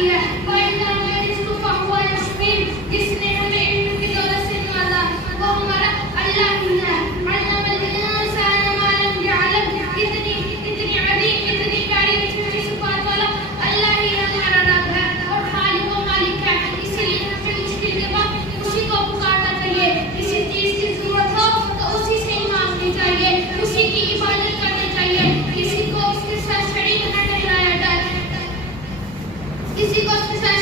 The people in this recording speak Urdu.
رہی ہے. وَإِذَا مَرِضْتُ فَهُوَ يَشْفِينِ. جس نے ہمیں علم کی دولت سے نوازا وہ ہمارا اللہ ہی ہے. عَلَّمَ الْإِنسَانَ مَا لَمْ يَعْلَمْ. اتنی عظیم اتنی پیاری اتنی صفات والا اللہ ہی ہمارا رب ہے اور خالق و مالک ہے. اسی لیے ہمیں مشکل کے وقت اسی کو پکارنا چاہیے. کسی چیز کی ضرورت ہو تو اسی سے ہی مانگنی چاہیے, اسی کی عبادت کرنی چاہیے. کسی کو اس کے ساتھ شریک نہ ٹھہرایا جائے, کسی کو اس کے ساتھ